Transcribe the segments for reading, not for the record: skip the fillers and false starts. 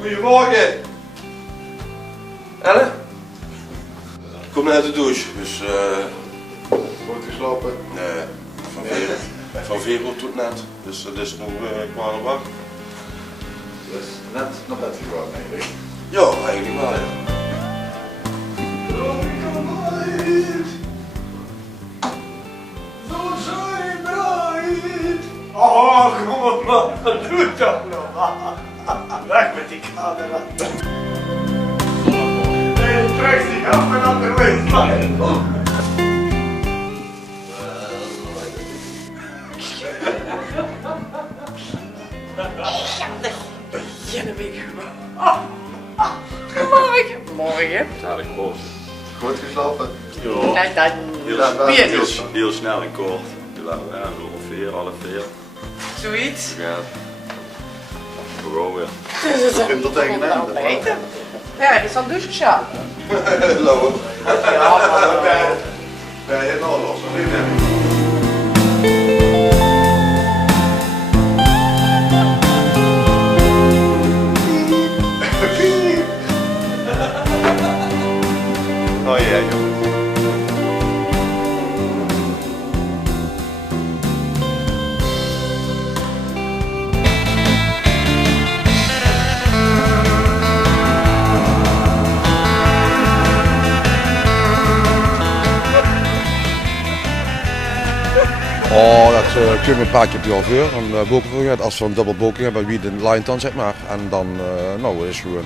Goedemorgen. Elle? Kom net uit de douche, dus Goed geslapen? Nee, van 4 uur tot net, dus dat is nog 12:15. Dus net naar bed gegaan eigenlijk. Ja, eigenlijk wel, ja. Zo zijn bruid! Oh, kom op man, wat doe je toch nog? Weg met die camera. Nee, trek die camera aan de waistline. Morgen. Aardig kort. Goed geslapen? Ja. Kijk dan. Heel snel en kort. Ja, half 4. Zoiets. Ja. Gewoon weer. Je kunt er tegenaan. Beter. Ja, dat is dan dus sociaal. Lauwe. Ja, maar Ben je nou los? Oh ja, joh. Oh, dat kun je een paar keer per half uur. Een bokenvulling, als we een dubbel boking hebben, wie de line dan zeg maar. En dan is gewoon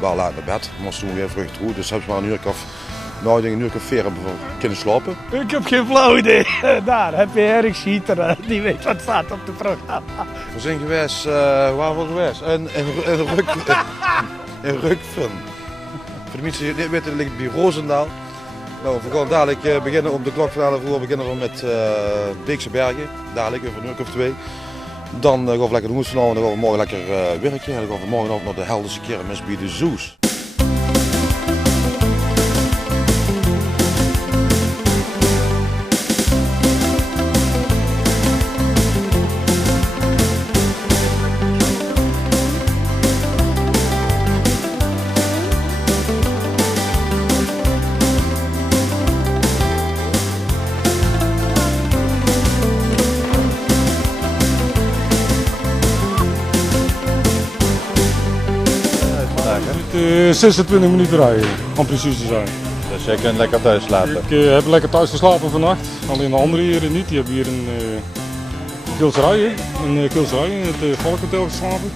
wel laat naar bed. Moest toen weer vrucht toe, dus hebben ze maar een uur of, nou ik denk een uur of 4 hebben we kunnen slapen. ik heb geen flauw idee. Daar heb je Erik Schieter, die weet wat staat op de programma. We zijn geweest, waar we geweest? In Rukven. Voor de mensen die het niet weten, ligt bij Roosendaal. Nou, we gaan dadelijk beginnen om de klok van 11 uur beginnen we met Beekse Bergen. Dadelijk over een uur of 2. Dan gaan we lekker de moes vanavond en dan gaan we morgen lekker werken. En dan gaan we morgen ook naar de Helderse kermis bij de Zoes. Het 26 minuten rijden, om precies te zijn. Dus jij kunt lekker thuis slapen? Ik heb lekker thuis geslapen vannacht, alleen de andere heren niet. Die hebben hier in Kilserij in het Volkhotel geslapen.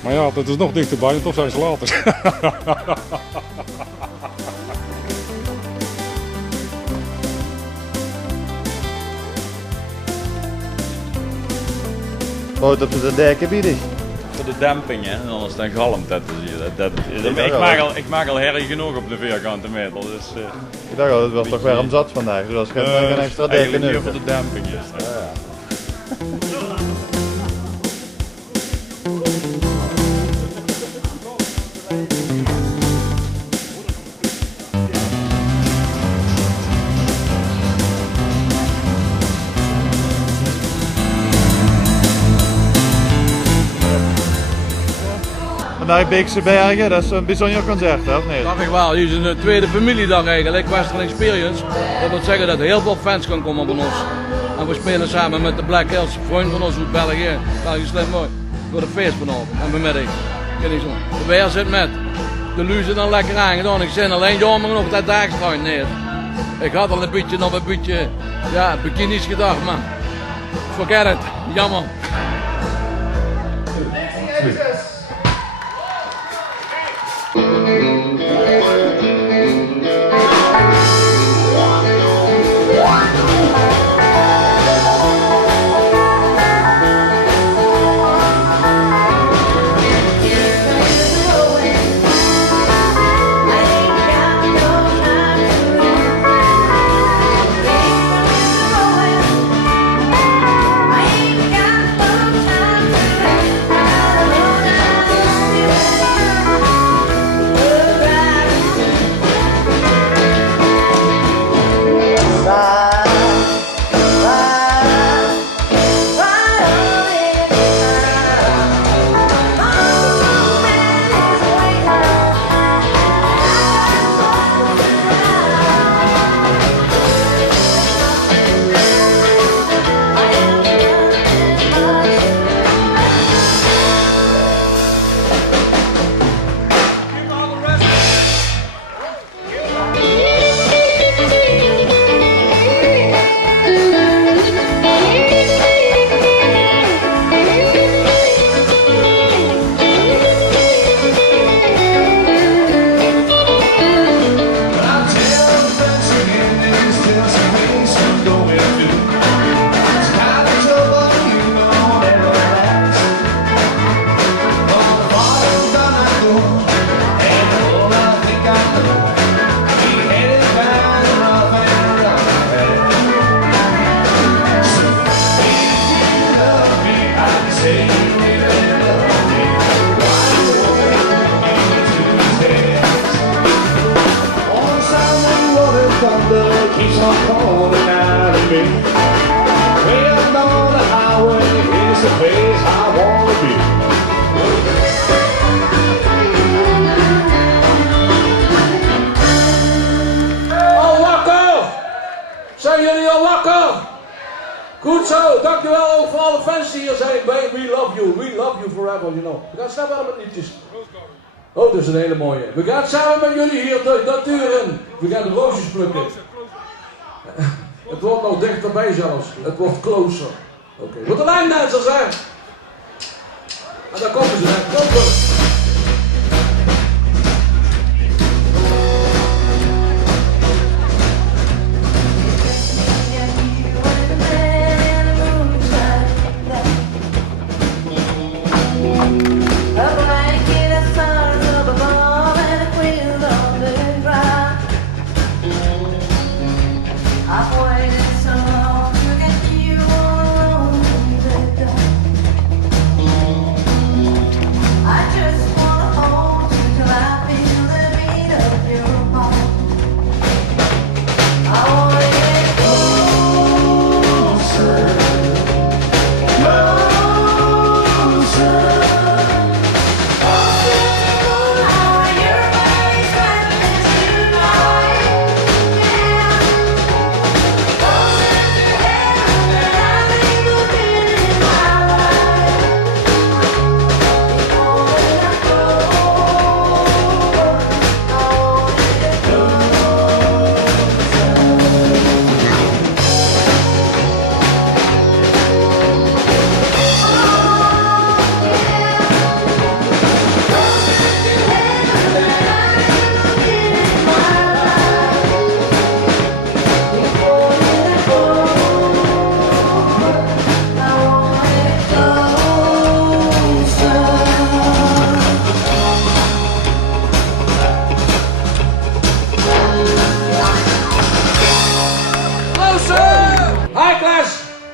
Maar ja, dat is nog dichterbij en toch zijn ze later. Wat op de dekken bieden? Voor de demping, hè, en anders dan galmt dat. Ik maak al herrie genoeg op de vierkante meter. Dus, Ik dacht al, het was toch weer om zat vandaag, dus als je een extra dekken nu. voor de demping is. Vandaag Beekse Bergen, dat is een bijzonder concert, hè, of niet? Dat ik wel, hier is een tweede familiedag eigenlijk, Western Experience. Dat wil zeggen dat heel veel fans kan komen van ons. En we spelen samen met de Black Hills, vriend van ons uit België. België slim mooi. Voor de feest vanavond en vanmiddag. Kijk eens zo. De weer zit met. De luzen dan lekker aangedaan. Ik zin alleen jammer nog dat daagstruin neer. Ik had al een beetje, ja, bikinis gedacht, maar forget it. Jammer. Goed zo, dankjewel ook voor alle fans die hier zijn. We love you forever, you know. We gaan snel verder met liedjes. Oh, dat is een hele mooie. We gaan samen met jullie hier de natuur in. We gaan de roosjes plukken. Het wordt nog dichterbij zelfs. Het wordt closer. Oké, wat de lijndansers zijn. En daar komen ze, hè. Komen.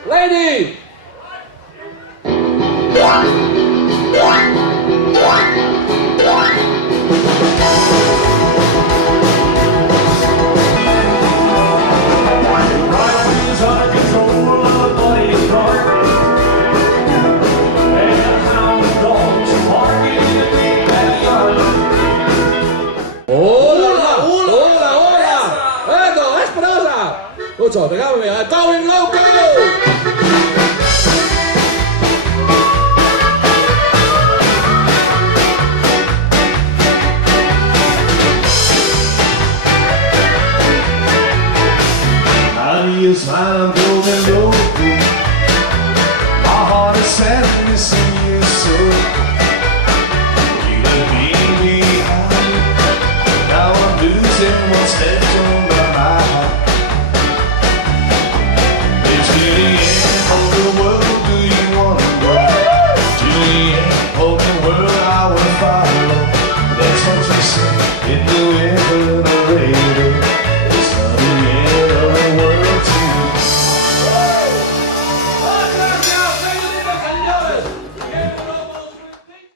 Lady! Hola! Esperanza! Goed zo, daar gaan we weer. Going loco!